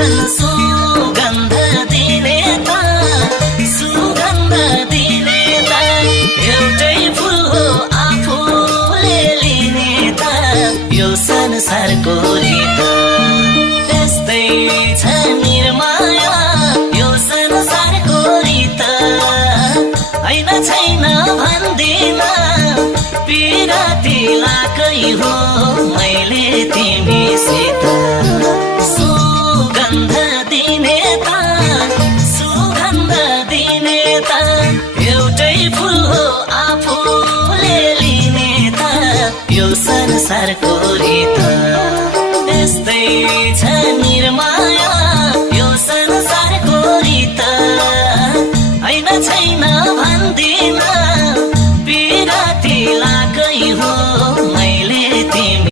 छन् सुगन्ध दिने त सुगन्ध दिने त एउटै फुल हो आफूले लिने त यो संसारको रीत त्यस्तै छ निर्माया यो संसारको रीत हैन छैन भन्दिन पिराती लाकै हो मैले तिमीसित सुगन्ध दिने त सुगन्ध दिने त एउटै फुल हो आफूले लिने त यो संसारको रीत त्यस्तै छ निर्माया